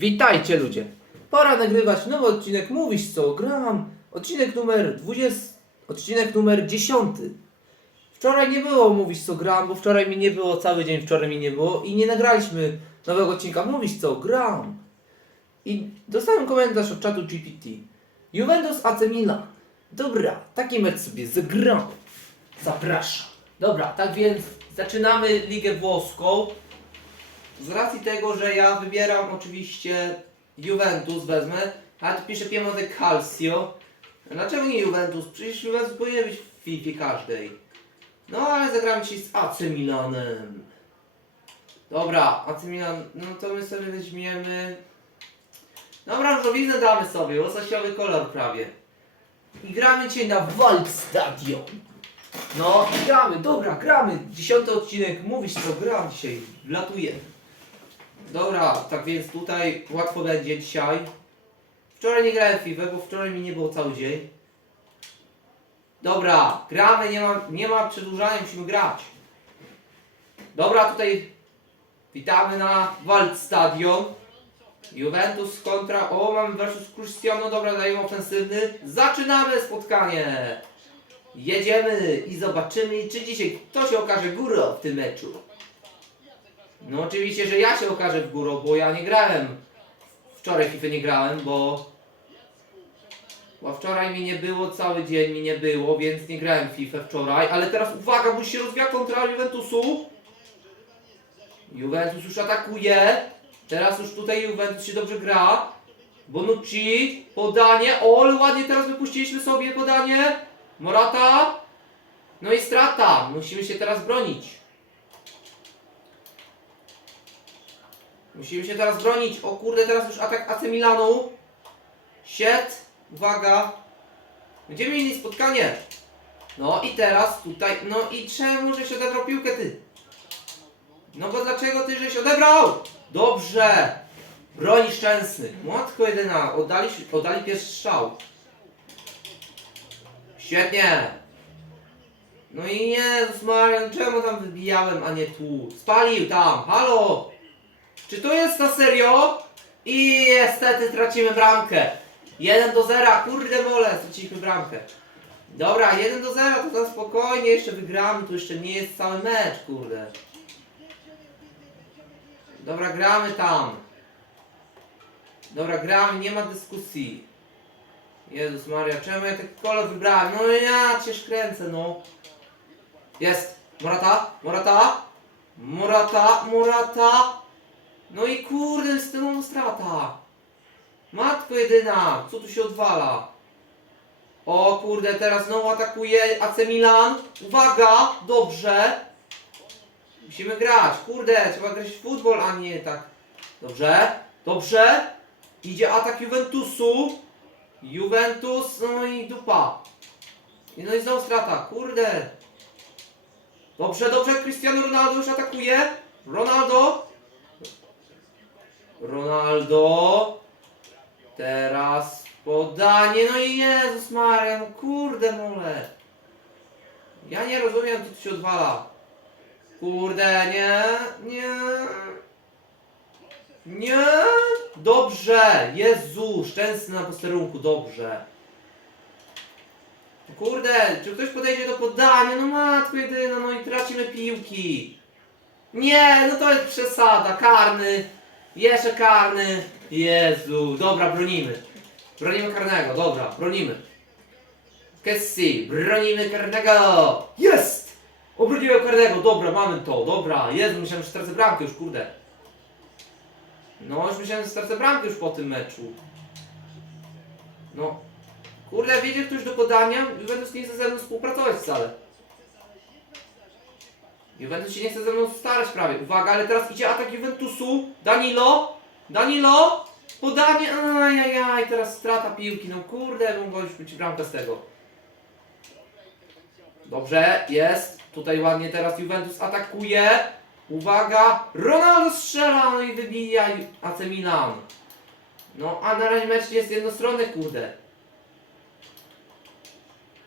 Witajcie ludzie! Pora nagrywać nowy odcinek Mówisz co gram. Odcinek numer 20. Odcinek numer 10. Wczoraj nie było Mówisz co gram, bo wczoraj mi nie było, cały dzień wczoraj mi nie było i nie nagraliśmy nowego odcinka Mówisz co gram. I dostałem komentarz od czatu GPT. Juventus AC Milan. Dobra, taki mecz sobie zagram. Zapraszam. Dobra, tak więc zaczynamy Ligę Włoską. Z racji tego, że ja wybieram oczywiście Juventus, wezmę, ale tu pisze Piemonte Calcio. Dlaczego nie Juventus? Przecież Juventus powinien być w FIFA każdej. No ale zagramy dzisiaj z AC Milanem. Dobra, AC Milan, no to my sobie weźmiemy... Dobra, różowiznę damy sobie, łososiowy kolor prawie. I gramy dzisiaj na Waldstadion. No, gramy, dobra, gramy. Dziesiąty odcinek, mówisz co gram dzisiaj, wlatuje. Dobra, tak więc tutaj łatwo będzie dzisiaj. Wczoraj nie grałem w FIFA, bo wczoraj mi nie było cały dzień. Dobra, gramy, nie ma, nie ma przedłużania, musimy grać. Dobra, tutaj witamy na Waldstadion. Juventus kontra, o mamy versus Cristiano, dobra, dajemy ofensywny. Zaczynamy spotkanie. Jedziemy i zobaczymy, czy dzisiaj kto się okaże górą w tym meczu. No oczywiście, że ja się okażę w górą, bo ja nie grałem. Wczoraj FIFA nie grałem, bo... Bo wczoraj mi nie było, cały dzień mi nie było, więc nie grałem FIFA wczoraj. Ale teraz uwaga, bo się rozwija kontra Juventusu. Juventus już atakuje. Teraz już tutaj Juventus się dobrze gra. Bonucci, podanie. O, ale ładnie teraz wypuściliśmy sobie podanie. Morata. No i strata. Musimy się teraz bronić. Musimy się teraz bronić. O kurde, teraz już atak AC Milanu. Siet. Uwaga. Będziemy mieli spotkanie. No i teraz tutaj. No i czemu żeś odebrał piłkę ty? No bo dlaczego ty żeś odebrał? Dobrze. Broni szczęsny. Matko jedyna. Oddali, oddali pierwszy strzał. Świetnie. No i Jezus Marian, czemu tam wybijałem, a nie tu? Spalił tam. Halo. Czy to jest na serio? I niestety tracimy bramkę. 1 do 0, kurde mole, straciliśmy bramkę. Dobra, 1 do 0, to tam spokojnie jeszcze wygramy, tu jeszcze nie jest cały mecz, kurde. Dobra, gramy tam. Dobra, gramy, nie ma dyskusji. Jezus Maria, czemu ja taki kolor wybrałem? No ja cię kręcę, no. Jest. Morata, Morata, Morata, Morata. No i kurde, z tym strata. Matko jedyna, co tu się odwala? O kurde, teraz znowu atakuje AC Milan. Uwaga, dobrze. Musimy grać, kurde, trzeba grać w futbol, a nie tak. Dobrze, dobrze. Idzie atak Juventusu. Juventus, no i dupa. I no i znowu strata, kurde. Dobrze, dobrze, Cristiano Ronaldo już atakuje. Ronaldo. Ronaldo. Teraz podanie, no i Jezus Maria, no kurde mole. Ja nie rozumiem, co tu się odwala. Kurde, nie, nie. Nie. Dobrze, Jezu, szczęsny na posterunku, dobrze. Kurde, czy ktoś podejdzie do podania? No matko jedyna, no i tracimy piłki. Nie, no to jest przesada, karny. Jeszcze karny. Jezu, dobra, bronimy. Bronimy karnego, dobra, bronimy. Kessi, bronimy karnego. Jest! Obroniłem karnego, dobra, mamy to, dobra. Jezu, myślałem, że stracę bramkę już, kurde. No, już myślałem, że stracę bramkę już po tym meczu. No. Kurde, wiedzie ktoś do podania? Juventus nie chce ze mną współpracować wcale. Juventus się nie chce ze mną starać prawie. Uwaga, ale teraz idzie atak Juventusu. Danilo. Danilo. Podanie. Ajajaj, teraz strata piłki. No kurde, mogła już być bramka z tego. Dobrze, jest. Tutaj ładnie teraz Juventus atakuje. Uwaga, Ronaldo strzela, no i wybija AC Milan. No, a na razie mecz jest jednostronny, kurde.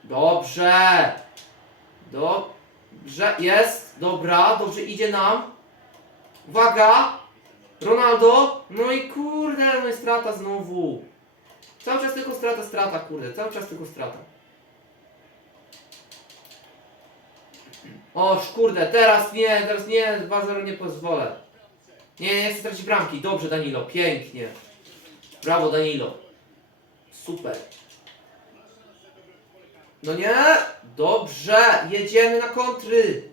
Dobrze. Dobrze, jest. Dobra, dobrze idzie nam. Uwaga. Ronaldo! No i kurde, no i strata znowu. Cały czas tylko strata, strata, kurde, cały czas tylko strata. Oż kurde, teraz nie, teraz nie, 2-0 nie pozwolę. Nie, nie chcę tracić bramki. Dobrze Danilo, pięknie. Brawo Danilo. Super. No nie? Dobrze, jedziemy na kontry.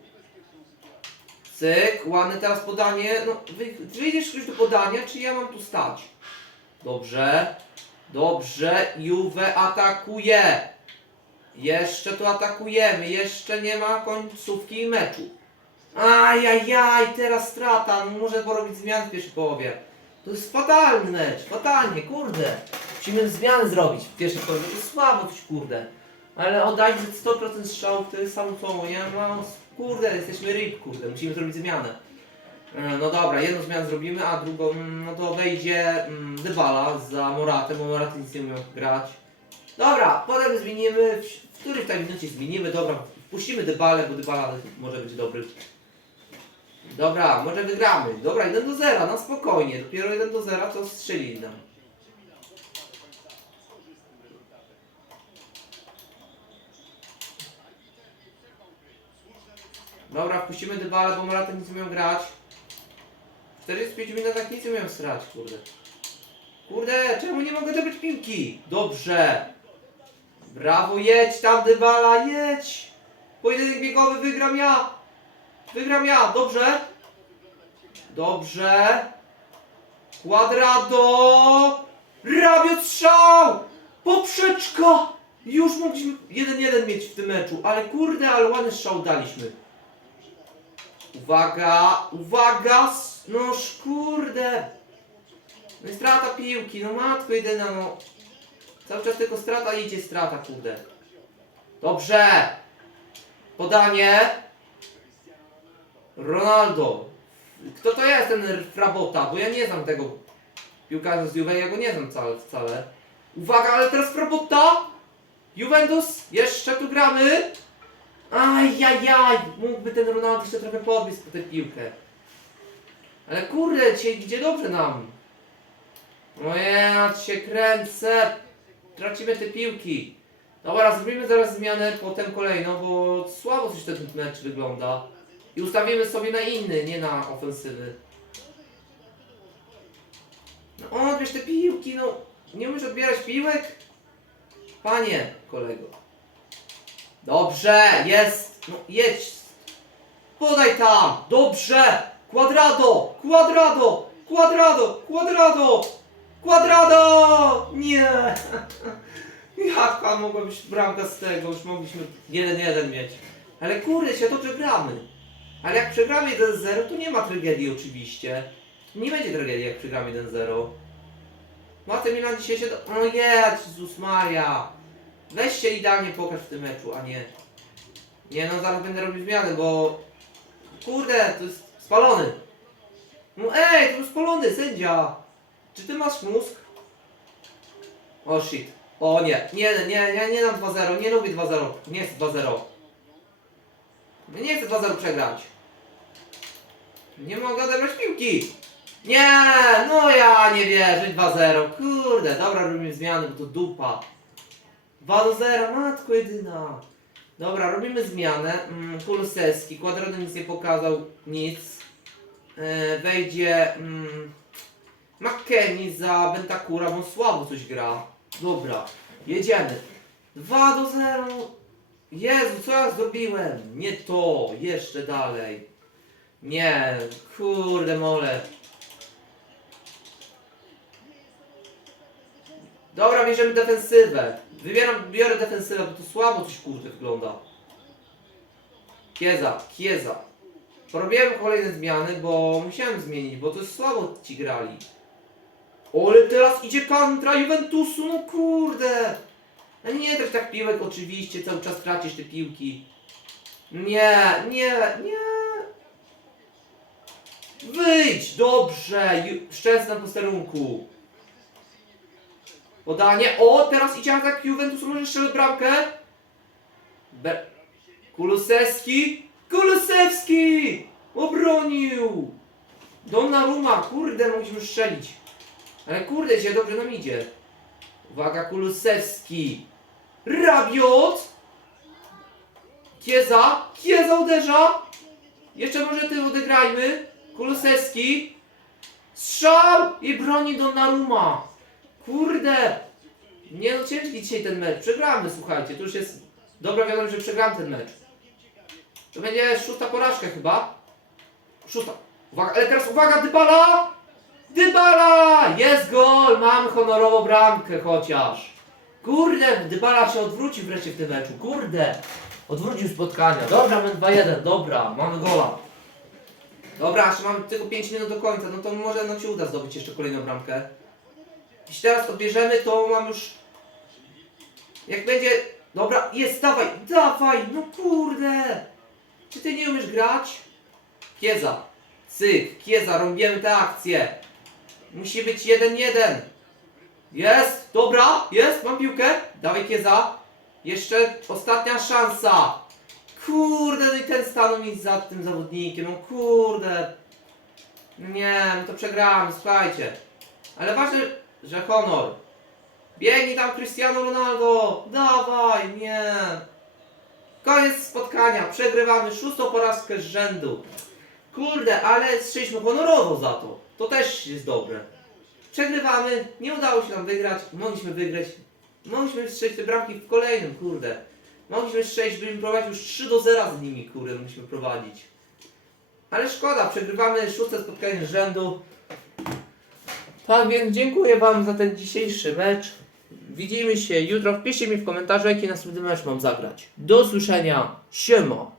Cyk, ładne teraz podanie. No, wy, wyjdziesz ktoś do podania, czy ja mam tu stać? Dobrze. Dobrze, Juve atakuje. Jeszcze tu atakujemy, jeszcze nie ma końcówki meczu. Ajajaj, teraz strata, no muszę porobić zmiany w pierwszej połowie. To jest fatalny mecz, fatalnie, kurde. Musimy zmiany zrobić w pierwszej połowie, to słabo coś, kurde. Ale oddać 100% strzałów to jest samo co, nie? No, kurde, jesteśmy rip, kurde, musimy zrobić zmianę. E, No dobra, jedną zmianę zrobimy, a drugą, no to wejdzie mm, Dybala za Moratem, bo Moraty nic nie umiał grać. Dobra, potem zmienimy, w, w której tak minucie zmienimy, dobra, wpuścimy Dybalę, bo Dybala może być dobry. Dobra, może wygramy. Dobra, 1 do 0, no spokojnie, dopiero 1 do 0 to strzeli nam. Dobra, wpuścimy Dybala, bo Morata nic nie umiał grać. W 45 minutach nic nie umiał strać, kurde. Kurde, czemu nie mogę dobyć piłki? Dobrze. Brawo, jedź tam Dybala, jedź. Pojedynek biegowy wygram ja. Wygram ja, dobrze. Dobrze. Quadrado. Rabiot strzał. Poprzeczka. Już mogliśmy 1-1 mieć w tym meczu, ale kurde, ale ładny strzał daliśmy. Uwaga, uwaga, noż kurde. No i strata piłki, no matko jedyna, no. Cały czas tylko strata idzie, strata, kurde. Dobrze. Podanie. Ronaldo. Kto to jest ten Frabota? Bo ja nie znam tego piłkarza z Juve, ja go nie znam wcale, wcale. Uwaga, ale teraz Frabota. Juventus, jeszcze tu gramy. Ajajaj, mógłby ten Ronaldo jeszcze trochę podbić po tę piłkę. Ale kurde, dzisiaj idzie dobrze nam. Ja się kręcę. Tracimy te piłki. Dobra, zrobimy zaraz zmianę, potem kolejną, bo słabo coś ten mecz wygląda. I ustawimy sobie na inny, nie na ofensywy. No odbierz te piłki, no. Nie umiesz odbierać piłek? Panie, kolego. Dobrze, jest. No jedź. Podaj tam. Dobrze. Quadrado, quadrado, quadrado, quadrado, quadrado. Nie. Jaka mogła być bramka z tego? Już mogliśmy 1-1 mieć. Ale kurde, się dobrze gramy. Ale jak przegramy 1-0, to nie ma tragedii oczywiście. Nie będzie tragedii, jak przegramy 1-0. Maty Milan dzisiaj się... Do... O Jezus Maria. Weź się idealnie pokaż w tym meczu, a nie... Nie no, zaraz będę robił zmiany, bo... Kurde, to jest spalony. No ej, to jest spalony, sędzia. Czy ty masz mózg? O shit. O nie, nie, nie, nie, nie dam 2-0, nie lubię 2-0. Nie chcę 2-0. Ja nie chcę 2-0 przegrać. Nie mogę odebrać piłki. Nie, no ja nie wierzę, 2-0. Kurde, dobra, robimy zmiany, bo to dupa. 2 do 0, matko jedyna. Dobra, robimy zmianę. Mm, Quadrado nic nie pokazał, nic. E, wejdzie mm, McKennie za Bentakura, bo on słabo coś gra. Dobra, jedziemy. 2 do 0. Jezu, co ja zrobiłem? Nie to, jeszcze dalej. Nie, kurde mole. Dobra, bierzemy defensywę. Wybieram, biorę defensywę, bo to słabo coś kurde wygląda. Kieza, Kieza. Porobiłem kolejne zmiany, bo musiałem zmienić, bo to jest słabo ci grali. Ale teraz idzie kontra Juventusu, no kurde. No nie trać tak piłek oczywiście, cały czas tracisz te piłki. Nie, nie, nie. Wyjdź, dobrze, Ju- szczęście na posterunku. Podanie, o, teraz idzie atak Juventusu, może strzelę bramkę? Be Kulusewski, Kulusewski! Obronił! Donnarumma, kurde, mogliśmy strzelić. Ale kurde, się dobrze nam idzie. Uwaga, Kulusewski. Rabiot. Kieza. Kieza uderza. Jeszcze może ty odegrajmy. Kulusewski. Strzał i broni Donnarumma. Kurde. Nie no, ciężki dzisiaj ten mecz. Przegramy, słuchajcie. To już jest dobra wiadomość, że przegram ten mecz. To będzie szósta porażka chyba. Szósta. Uwaga, ale teraz uwaga, Dybala! Dybala! Jest gol! Mamy honorową bramkę chociaż. Kurde, Dybala się odwrócił wreszcie w tym meczu. Kurde! Odwrócił spotkania. Dobra, mamy 2-1. Dobra, mamy gola. Dobra, jeszcze mamy tylko 5 minut do końca. No to może nam się uda zdobyć jeszcze kolejną bramkę. Jeśli teraz to bierzemy, to mam już... Jak będzie... Dobra, jest, dawaj, dawaj! No kurde! Czy ty nie umiesz grać? Kieza. Cyk, Kieza, robiemy tę akcję. Musi być 1-1. Jest, dobra, jest, mam piłkę. Dawaj Kieza. Jeszcze ostatnia szansa. Kurde, no i ten stanął mi za tym zawodnikiem. No kurde. Nie, my to przegramy, słuchajcie. Ale ważne, że honor. Biegnij tam Cristiano Ronaldo. Dawaj, nie. Koniec spotkania. Przegrywamy szóstą porażkę z rzędu. Kurde, ale strzeliśmy honorowo za to. To też jest dobre. Przegrywamy, nie udało się nam wygrać, mogliśmy wygrać. Mogliśmy strzelić te bramki w kolejnym, kurde. Mogliśmy strzelić, byśmy prowadzić już 3 do 0 z nimi, kurde, mogliśmy prowadzić. Ale szkoda, przegrywamy szóste spotkanie z rzędu. Tak więc dziękuję Wam za ten dzisiejszy mecz. Widzimy się jutro. Wpiszcie mi w komentarzu, jaki następny mecz mam zagrać. Do usłyszenia. Siema.